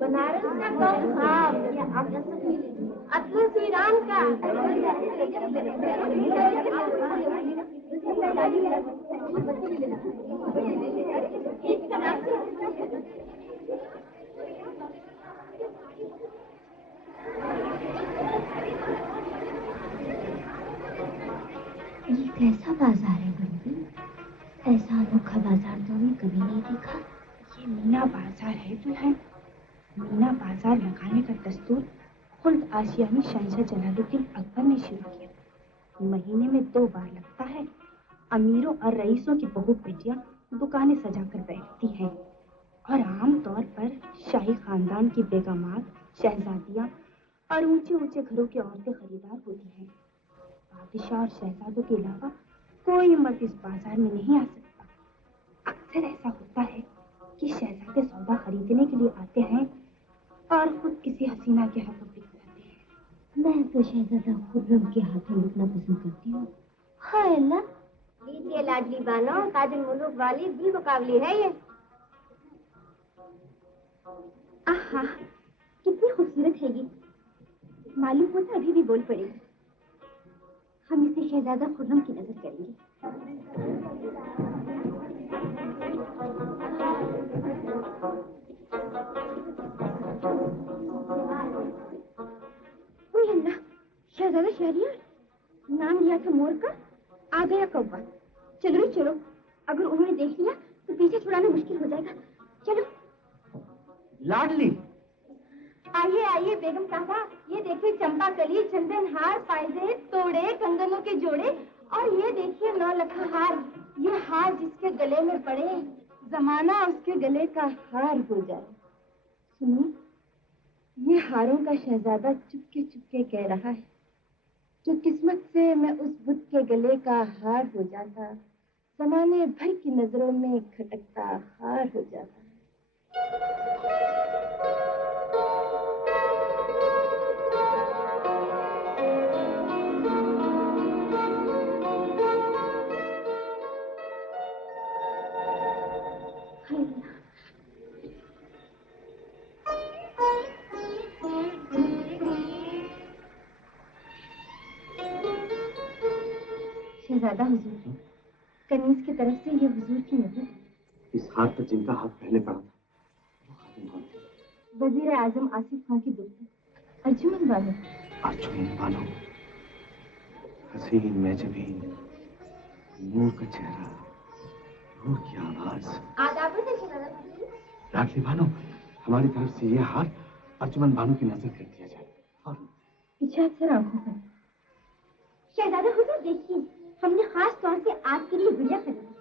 बनारस का कौन? हाँ, अब्दुल श्रीराम का। ये कैसा बाजार है बंटी? ऐसा अनोखा बाजार तो हमें कभी नहीं देखा। ये मीना बाजार है दुल्हन। मीना बाजार लगाने का दस्तूर खुद आशियानी शहंशाह जलालुद्दीन अकबर ने शुरू किया। महीने में 2 बार लगता है। अमीरों और रईसों की बहू बेटियां दुकानें सजाकर बैठती हैं और आम तौर पर शाही खानदान की बेगमात, शहजादियां और ऊंचे ऊंचे घरों की औरतें खरीदार होती हैं। बादशाह और शहजादों के अलावा कोई मर्द इस बाजार में नहीं आ सकता। अक्सर ऐसा होता है कि शहजादे सौदा खरीदने के लिए आते हैं और खुद किसी हसीना के हाथों बिक जाते हैं। मैं तो शहजादा खुर्रम के हाथों बिकना पसंद करती हूँ। हाय अल्लाह, लीजिए लाडली बानो, ताजुल मुलूक वाली भी मुकाबली है ये। आहा, कितनी खूबसूरत है ये। मालूम होता अभी भी बोल पड़ेगी। हम इसे शहजादा खुर्रम की नजर करेंगे। शहजादा शहरियार, नाम लिया था मोर का, आ गया कौवा। चलो रे चलो, अगर उन्होंने देख लिया तो पीछे छुड़ाना मुश्किल हो जाएगा। चलो लाडली। आइए आइए बेगम साहबा, ये देखिए चंपा कली, चंदन हार, पायजे, तोड़े, कंगनों के जोड़े, और ये देखिए 9 लखा हार। ये हार जिसके गले में पड़े, जमाना उसके गले का हार हो जाए। सुनिए, ये हारों का शहजादा चुपके चुपके कह रहा है, जो किस्मत से मैं उस बुत के गले का हार हो जाता, जमाने भर की नजरों में खटकता हार हो जाता। शहजादा हुजूर, कनीज की तरफ से ये हुजूर की नजर। इस हाथ पर जिनका हाथ पहले पड़ा था वो खातून कौन थी? वजीर आजम आसिफ खान की दोस्ती अर्जुमन बानो। अर्जुमन बानो, हसीन मेजबीन, नूर का चेहरा, नूर की आवाज। आदाब से शहजादा हुजूर। लाडली बानो, हमारी तरफ से ये हार अर्जुमन बानो की नजर कर दिया जाए। और पीछे अक्सर आंखों पर। शहजादा हुजूर देखिए, हमने खास तौर से आपके लिए गुड़िया खरीदी है।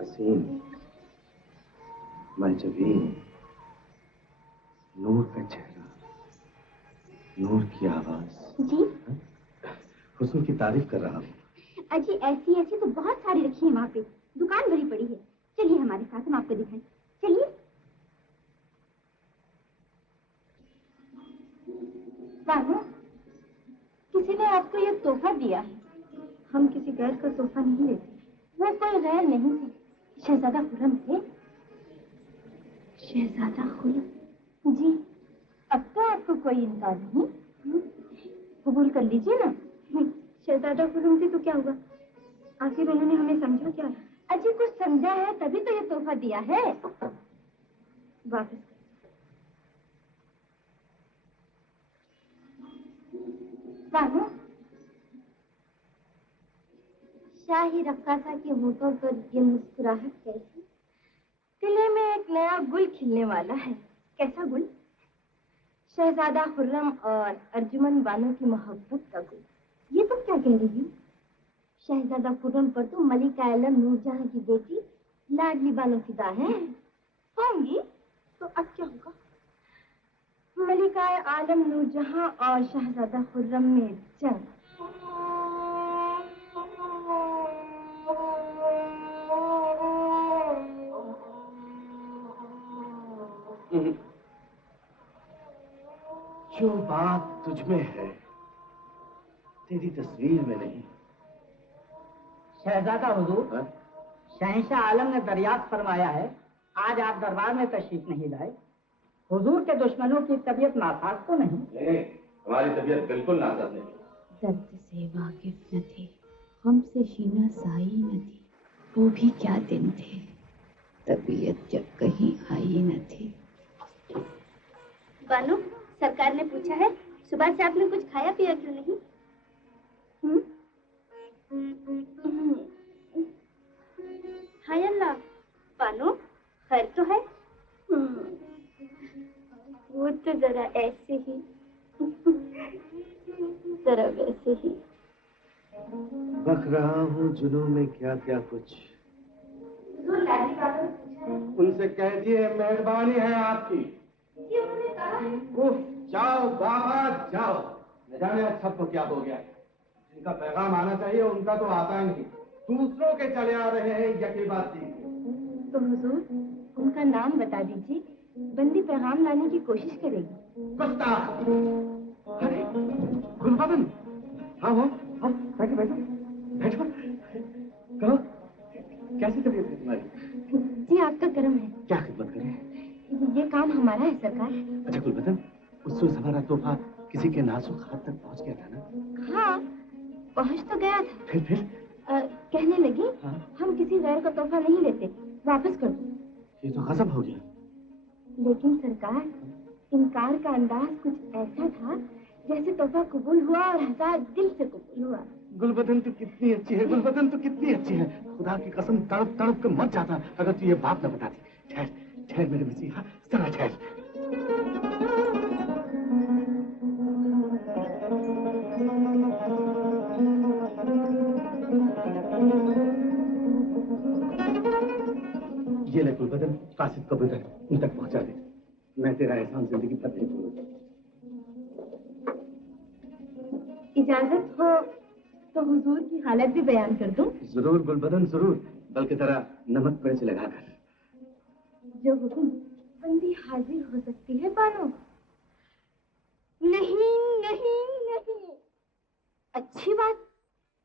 हसीन, मेजबीन, नूर का चेहरा, नूर की आवाज। जी हुस्न की तारीफ कर रहा हूँ। अजी ऐसी ऐसी तो बहुत सारी रखी है वहाँ पे, दुकान भरी पड़ी है। चलिए हमारे साथ, हम आपको दिखाएं। चलिए। बानो, किसी ने आपको ये तोहफा दिया है। हम किसी गैर का तोहफा नहीं लेते। वो कोई गैर नहीं थे, शहजादा खुर्रम थे। शहजादा खुर्रम? जी, अब तो आपको कोई इनकार नहीं। कबूल कर लीजिए ना। शहजादा खुर्रम से तो क्या हुआ, आखिर उन्होंने हमें समझा क्या है? अजी कुछ समझा है तभी तो ये तोहफा दिया है। वापस बानो, शाही रक्कासा के होठों पर ये मुस्कुराहट कैसी? गले में एक नया गुल खिलने वाला है। कैसा गुल? शहजादा खुर्रम और अर्जुमन बानो की मोहब्बत का गुल। ये तुम क्या कह रही हो? शहजादा खुर्रम पर तो मलिका आलम नूरजहां की बेटी लाडली बानो फिदा है। होंगी तो अब क्या होगा? मलिका आलम नूरजहां और शहजादा खुर्रम में जंग। जो बात तुझमें है तेरी तस्वीर में नहीं। शहजादा हुजूर, शहंशाह आलम ने दरियाफ्त फरमाया है आज आप दरबार में तशरीफ नहीं लाए। हुजूर के दुश्मनों की तबीयत नासाज तो नहीं? नहीं, हमारी तबीयत बिल्कुल नासाज नहीं। दर्द से वाकिफ न थे, हमसे शीना साई न थी, वो भी क्या दिन थे, तबीयत जब कहीं आई न थी। बानो, सरकार ने पूछा है सुबह से आपने कुछ खाया पिया क्यों नहीं? हाय अल्लाह, बानो खैर तो है? वो तो जरा ऐसे ही, जरा वैसे ही। बक रहा हूँ जुनून में क्या क्या कुछ। उनसे कह दिए मेहरबानी है आपकी। उफ, जाओ बाबा जाओ, न जाने अच्छा तो क्या हो गया। जिनका पैगाम आना चाहिए उनका तो आता ही नहीं, दूसरों के चले आ रहे हैं यही बात थी। तो हुजूर उनका नाम बता दीजिए, बंदी पैगाम लाने की कोशिश करेगी। गुस्ताख! अरे गुलबदन, हाँ बैठो बैठो बैठो। कहो कैसी तबीयत है तुम्हारी? जी आपका करम है। क्या खिदमत करें? ये काम हमारा है सरकार। अच्छा गुलबदन, उस रोज हमारा तोहफा किसी के नाजुक हाथ तक पहुंच गया था ना? हाँ, पहुंच तो गया था। फिर कहने लगी हाँ? हम किसी गैर का तोहफा नहीं लेते, वापस कर दो। ये तो गजब हो गया। लेकिन सरकार, इनकार का अंदाज कुछ ऐसा था जैसे तोहफा कबूल हुआ और हजार दिल से कबूल हुआ। गुलबदन तो कितनी अच्छी है, गुलबदन तो कितनी अच्छी है। खुदा की कसम तड़प तड़प के मर जाता अगर तू ये बात न बताती। ठहर ठहर मेरे मसीहा, जरा ठहर। ये ले गुलबदन, कासिद को बता उन तक पहुंचा दे। मैं तेरा एहसान जिंदगी भर नहीं भूलूंगा। इजाजत हो तो हुजूर की हालत भी बयान कर दूं? जरूर गुलबदन जरूर, बल्कि जरा नमक मिर्च लगा कर। जो हुक्म, बंदी हाजिर हो सकती है बानो। नहीं नहीं नहीं, अच्छी बात।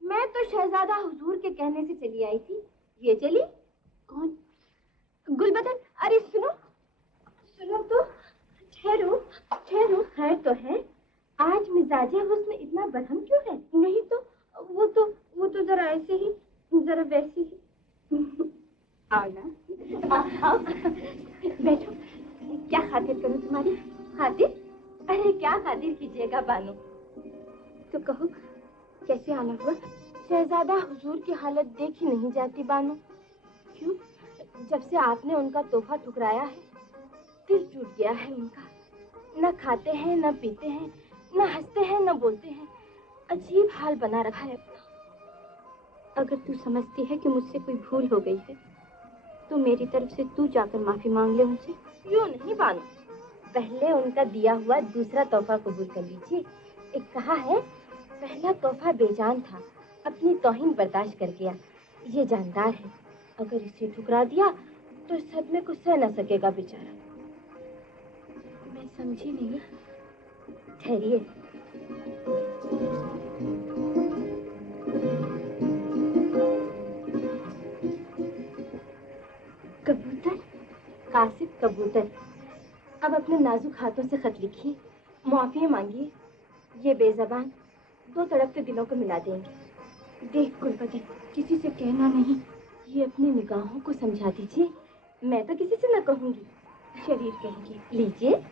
मैं तो शहजादा हुजूर के कहने से चली आई थी, ये चली। कौन? गुलबदन। अरे सुनो सुनो तो, ठहरो ठहरो। खैर तो है, आज मिजाजे हुस्न इतना बरहम क्यों है? नहीं तो वो तो जरा ऐसे ही, जरा वैसे ही। आओ ना, आओ बैठो। क्या खातिर करूं तुम्हारी? खातिर? अरे क्या खातिर कीजिएगा बानो? तो कहो कैसे आना हुआ? शहजादा हुजूर की हालत देखी नहीं जाती बानो। क्यों? जब से आपने उनका तोहफा ठुकराया है, दिल टूट गया है उनका। न खाते हैं, न पीते हैं, न हंसते हैं, न बोलते हैं। अजीब हाल बना रखा है अपना। अगर तू समझती है कि मुझसे कोई भूल हो गई है तो मेरी तरफ से तू जाकर माफी मांग ले उनसे। यूं नहीं बानो, पहले उनका दिया हुआ दूसरा तोहफा कबूल कर लीजिए। एक कहा है, पहला तोहफा बेजान था, अपनी तौहीन बर्दाश्त कर गया। ये जानदार है, अगर इसे ठुकरा दिया तो इस सदमे को सह न सकेगा बेचारा। मैं समझी नहीं। ठहरिए। कबूतर? कासिद कबूतर। अब अपने नाजुक हाथों से खत लिखिए, मुआफी मांगिए। ये बेजबान दो तड़पते दिलों को मिला देंगे। देख कुलपति, किसी से कहना नहीं। ये अपनी निगाहों को समझा दीजिए। मैं तो किसी से न कहूंगी, शरीर कहेगी। लीजिए।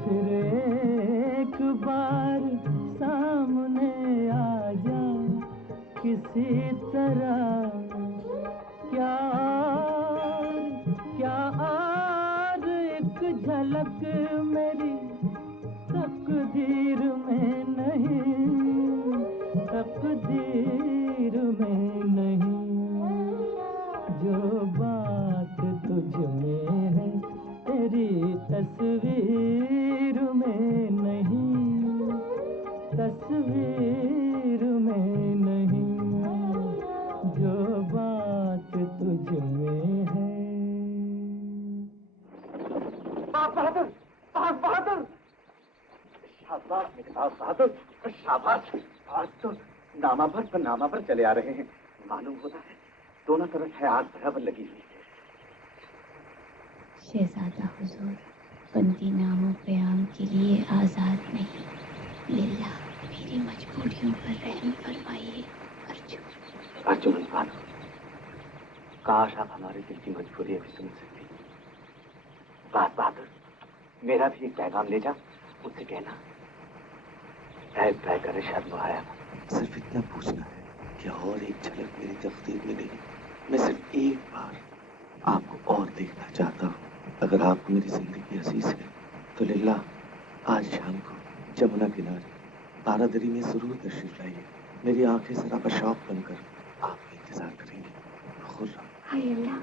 फिर एक बार सामने तस्वीर में नहीं, जो बात तुझ में है। बाप बहादुर, बाप बहादुर, शाबाश मेरे बाप बहादुर, शाबाश। आज तो नामा पर चले आ रहे हैं। मालूम होता है दोनों तरफ है आग बराबर लगी हुई है। शहजादा हुजूर, बंदी नामों प्याम के लिए आजाद नहीं। लिल्ला, मेरी मजबूरियों पर रहम फरमाइए। अर्जुन बानो, काश आप हमारे दिल की मजबूरियां भी सुन सकते। बात बहादुर, मेरा भी एक पैगाम ले जा, मुझसे कहना तय करे शर्म आया। सिर्फ इतना पूछना है कि और एक झलक मेरी तकदीर में नहीं। मैं सिर्फ एक बार आपको और देखना चाहता हूँ। अगर आपको मेरी जिंदगी अजीज है तो लिल्ला आज शाम को जमुना किनारे बारादरी में जरूर तशरीफ लाइए। मेरी आंखें सरापा शौक बनकर आपका इंतजार करेंगी। खुश रहो। हाय अल्लाह।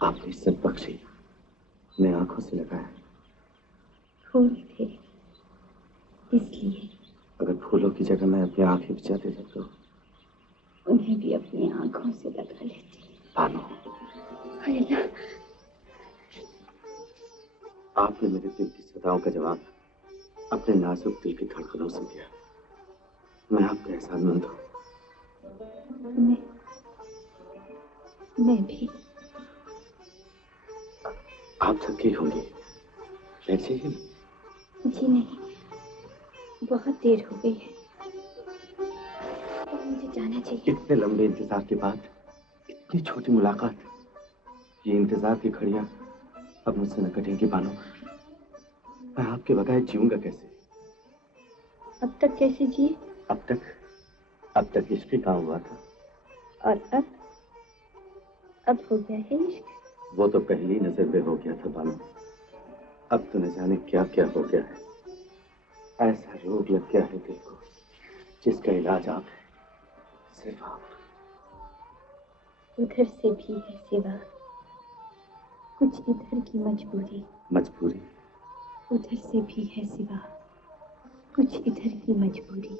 आपने इज्जत बख्शी, मैं आंखों से लगाया। फूल थे इसलिए। अगर फूलों की जगह मैं अपनी आंखें बिछा देता तो उन्हें भी अपनी आंखों से लगा लेती। बानो, आपने मेरे दिल की सदाओं का जवाब अपने नाजुक दिल की धड़कनों से दिया। मैं आपका एहसानमंद हूँ। मैं भी। आप थकी होंगी, बैठ जाइए। जी नहीं, बहुत देर हो गई है, तो मुझे जाना चाहिए। इतने लंबे इंतजार के बाद इतनी छोटी मुलाकात, ये इंतजार की घड़ियां अब मुझसे न कटेंगी बानो। मैं आपके बगैर जीऊंगा कैसे? अब तक कैसे जिए? अब तक इश्क कहाँ हुआ था। और अब हो गया है इश्क। वो तो पहली नजर में हो गया था बानो, अब तो न जाने क्या क्या हो गया है। ऐसा रोग लग गया है दिल को जिसका इलाज आप है, सिर्फ आप। उधर से भी है सिवा कुछ इधर की मजबूरी। उधर से भी है सिवा कुछ इधर की मजबूरी,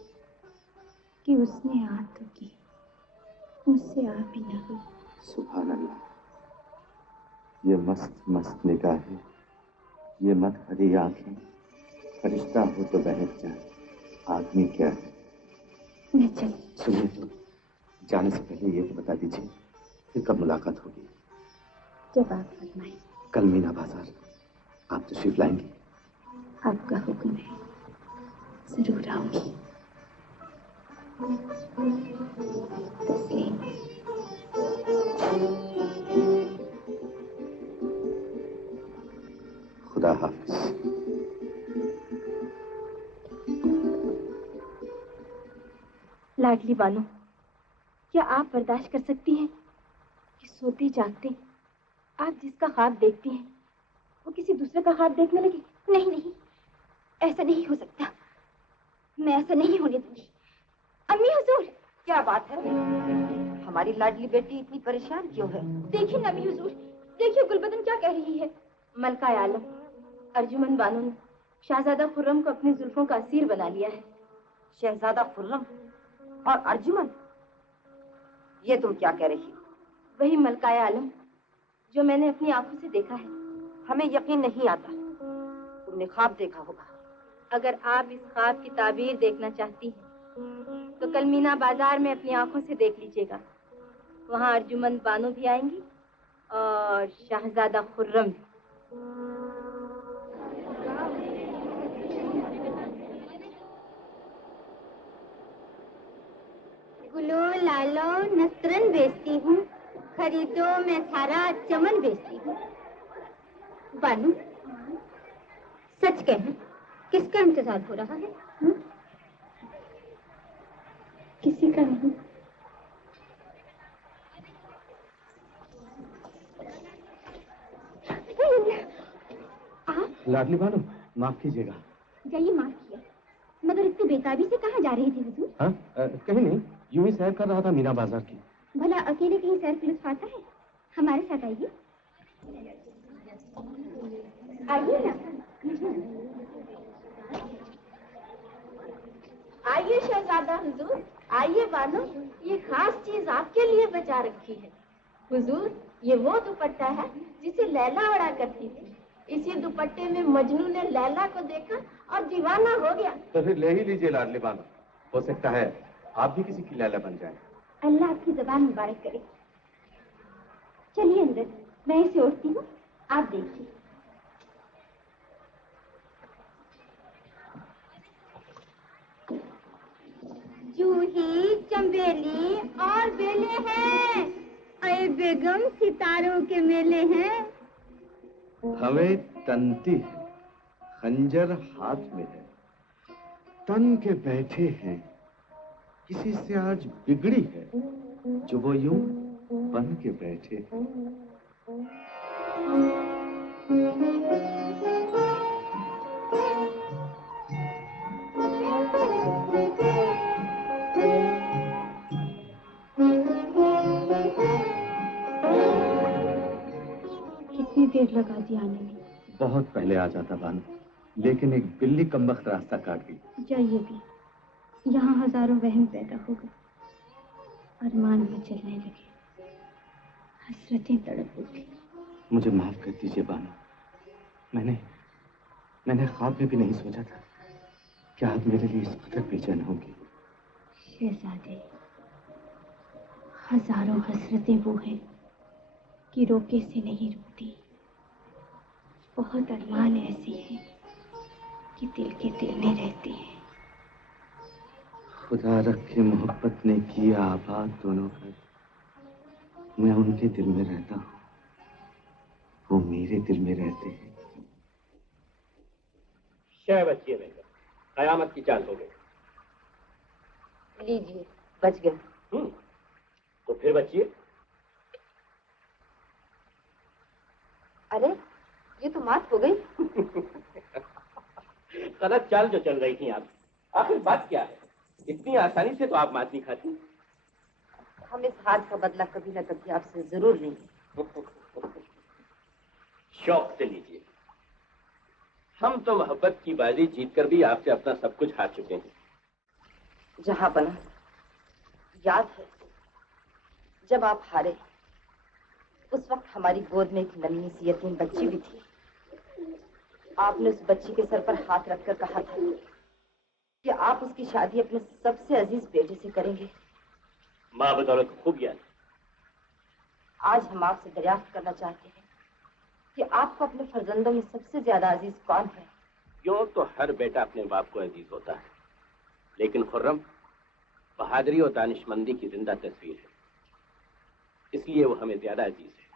कि उसने आ तो की, मुझसे आ भी ना हुई। सुभान अल्लाह, ये मस्त मस्त निगाहें, ये मत भरी आंखें, फरिश्ता हो तो बहक जाए, आदमी क्या है? मैं चल। सुनिए, तो जाने से पहले ये तो बता दीजिए फिर कब मुलाकात होगी? जब आप फरमाएं। कल मीना बाजार आप तशरीफ लाएंगी? आपका हुक्म है, जरूर आऊंगी। तस्लीम। खुदा हाफिज। लाडली बानो, क्या आप बर्दाश्त कर सकती हैं कि सोते जागते आप जिसका ख्वाब देखती हैं वो किसी दूसरे का ख्वाब देखने लगे? नहीं नहीं, ऐसा नहीं हो सकता। मैं ऐसा नहीं होने दूंगी। अम्मी हुजूर। क्या बात है? हमारी लाडली बेटी इतनी परेशान क्यों है? देखिए ना अम्मी हुजूर, देखिए गुलबदन क्या कह रही है। मलका आलम, अर्जुमन बानो ने शहजादा खुर्रम को अपनी जुल्फों का असीर बना लिया है। शहजादा खुर्रम और अर्जुमन? ये तुम क्या कह रही हो? वही मलका आलम जो मैंने अपनी आंखों से देखा है। हमें यकीन नहीं आता, तुमने ख्वाब देखा होगा। अगर आप इस ख्वाब की ताबीर देखना चाहती हैं तो कल मीना बाजार में अपनी आंखों से देख लीजिएगा। वहाँ अर्जुमन बानो भी आएंगी और शहजादा खुर्रम भी। गुलो लालो नस्रन बेचती हूँ, खरीदो मैं सारा चमन बेचती हूँ। बानू, सच कहना, किसका इंतजार हो रहा है? किसी का नहीं। आप लाडली बानो, माफ कीजिएगा। जाइए, माफ किया, मगर इतनी बेताबी से कहाँ जा रही थी हुजूर? हाँ, कहीं नहीं, यूं ही सैर कर रहा था मीना बाजार की। भला अकेले कहीं सैर की लुत्फ आता है? हमारे साथ आइए। आइए ना। आइए शहजादा हुजूर, आइए बानो, ये खास चीज आपके लिए बचा रखी है। हुजूर, ये वो दुपट्टा है जिसे लैला उड़ा करती थी। इसी दुपट्टे में मजनू ने लैला को देखा और दीवाना हो गया। तो फिर ले ही लीजिए लाडली बानो, हो सकता है आप भी किसी की लैला बन जाए। अल्लाह आपकी ज़बान मुबारक करे। चलिए अंदर, मैं इसे ओढ़ती हूँ, आप देखिए। जूही, चंबेली और बेले हैं, अरे बेगम सितारों के मेले हैं। हमें तंती है, खंजर हाथ में है, तन के बैठे हैं, किसी से आज बिगड़ी है जो वो यूं बन के बैठे हैं। कितनी देर लगा दी आने में? बहुत पहले आ जाता बानो, लेकिन एक बिल्ली कमबख्त रास्ता काट गई। जाइए भी, यहाँ हजारों वहम पैदा हो गए, अरमान में चलने लगे, हसरतें तड़प उठी। मुझे माफ कर दीजिए बानो, मैंने ख्वाब में भी नहीं सोचा था कि आप मेरे लिए इस कदर बेचैन होंगी। शहजादे, हजारों हसरतें वो हैं कि रोके से नहीं रुकती। बहुत अरमान ऐसी हैं कि दिल के दिल में रहती हैं। खुदा रखे मोहब्बत ने किया आबाद दोनों घर, मैं उनके दिल में रहता हूँ, वो मेरे दिल में रहते हैं। शह बचिए बेगम, कयामत की चाल हो गई। लीजिए, बच गए। तो फिर बचिए। अरे ये तो मात हो गई। गलत चाल जो चल रही थी आप, आखिर बात क्या है? इतनी आसानी से तो आप मात नहीं खाती। हम इस हाथ का बदला कभी न कभी आपसे जरूर लेंगे। शौक से लीजिए। हम तो मोहब्बत की बाजी जीतकर भी आपसे अपना सब कुछ हार चुके हैं। जहां बना, याद है जब आप हारे, उस वक्त हमारी गोद में एक नन्ही सी यतीम बच्ची भी थी। आपने उस बच्ची के सर पर हाथ रखकर कहा था कि आप उसकी शादी अपने सबसे अजीज बेटे से करेंगे। माँ बदौलत खूब याद। आज हम आपसे दरियाफ्त करना चाहते हैं कि आपको अपने फर्जंदों में सबसे ज्यादा अजीज कौन है? क्यों तो हर बेटा अपने बाप को अजीज होता है, लेकिन खुर्रम बहादुरी और दानिशमंदी की जिंदा तस्वीर है, इसलिए वो हमें ज्यादा अजीज है।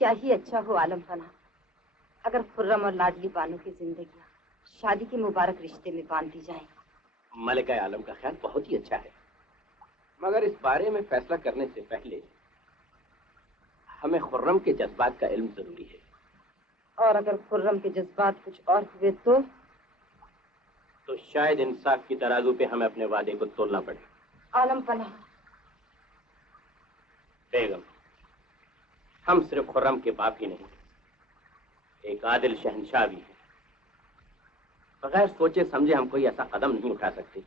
क्या ही अच्छा हो आलम पना अगर खुर्रम और लाडली बानो की जिंदगियां शादी के मुबारक रिश्ते में बांध दी जाए। मलिका आलम का ख्याल बहुत ही अच्छा है, मगर इस बारे में फैसला करने से पहले हमें खुर्रम के जज्बात का इल्म जरूरी है। और अगर खुर्रम के जज्बात कुछ और हुए तो शायद इंसाफ की तराजू पे हमें अपने वादे को तोलना पड़े। आलम पना बेगम, हम सिर्फ खुर्रम के बाप ही नहीं, एक आदिल शहंशाह भी है। बगैर सोचे समझे हम कोई ऐसा कदम नहीं उठा सकते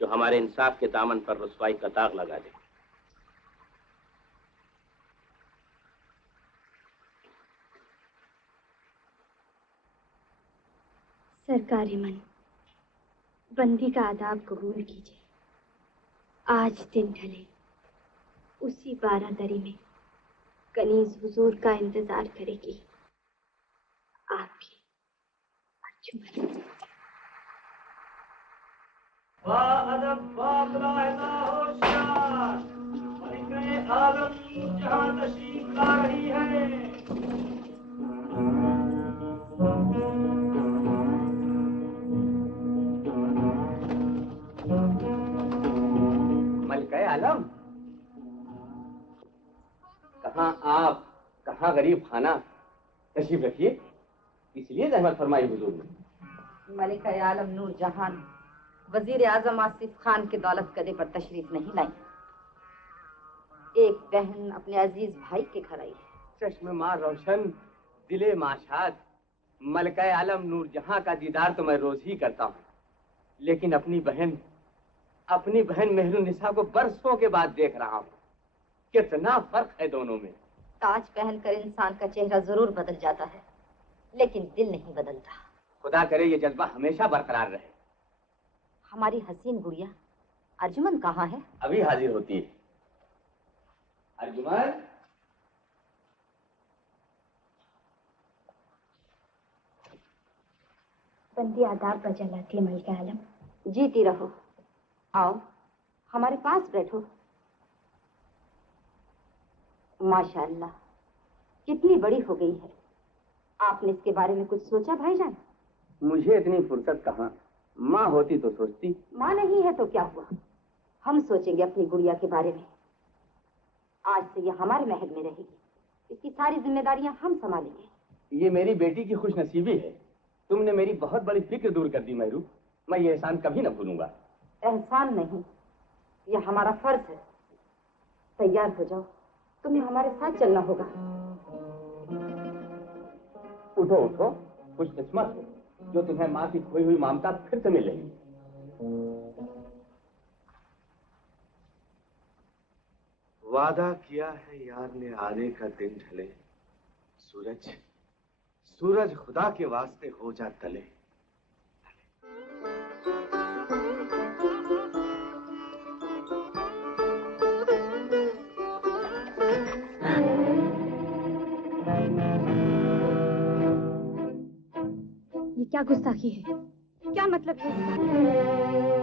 जो हमारे इंसाफ के दामन पर रुसवाई का दाग लगा दे। सरकारी मन, बंदी का आदाब कबूल कीजिए। आज दिन ढले उसी बारादरी में कनीज हुजूर का इंतजार करेगी आपकी अर्जुमन। आलम जहां तशरीफ ला रही है। मलिका आलम, कहाँ आप, कहाँ गरीब खाना। तशरीफ रखिए, इसलिए जहमत फरमाई हुजूर ने। मलिका आलम नूर जहान वजीर आजम आसिफ खान के दौलत कदे पर तशरीफ नहीं लाई। एक बहन अपने अजीज भाई के घर आई है। चश्मे माँ रोशन, दिले माशाद। मलिका आलम नूर जहां का दीदार तो मैं रोज ही करता हूँ, लेकिन अपनी बहन मेहरुन्निसा को बरसों के बाद देख रहा हूँ। कितना फर्क है दोनों में। ताज पहनकर इंसान का चेहरा जरूर बदल जाता है, लेकिन दिल नहीं बदलता। खुदा करे ये जज्बा हमेशा बरकरार रहे। हमारी हसीन गुड़िया अर्जुमन कहाँ है? अभी हाजिर होती है। अर्जुमन, बंदी आदाब बजा लाती है मलिका आलम। जीती रहो। आओ हमारे पास बैठो। माशाअल्लाह, कितनी बड़ी हो गई है। आपने इसके बारे में कुछ सोचा भाईजान? मुझे इतनी फुर्सत कहाँ, माँ होती तो सोचती। माँ नहीं है तो क्या हुआ, हम सोचेंगे अपनी गुड़िया के बारे में। आज से ये हमारे महल में रहेगी, इसकी सारी जिम्मेदारियां हम संभालेंगे। ये मेरी बेटी की खुशनसीबी है। तुमने मेरी बहुत बड़ी फिक्र दूर कर दी महरू। मैं ये एहसान कभी न भूलूंगा। एहसान नहीं, ये हमारा फर्ज है। तैयार हो जाओ, तुम्हें हमारे साथ चलना होगा। उठो उठो, खुशकिस्मत हो जो तुम्हें माँ की खोई हुई ममता फिर से मिलेगी। वादा किया है यार ने आने का दिन ढले, सूरज खुदा के वास्ते हो जा तले। क्या गुस्ताखी है? क्या मतलब है?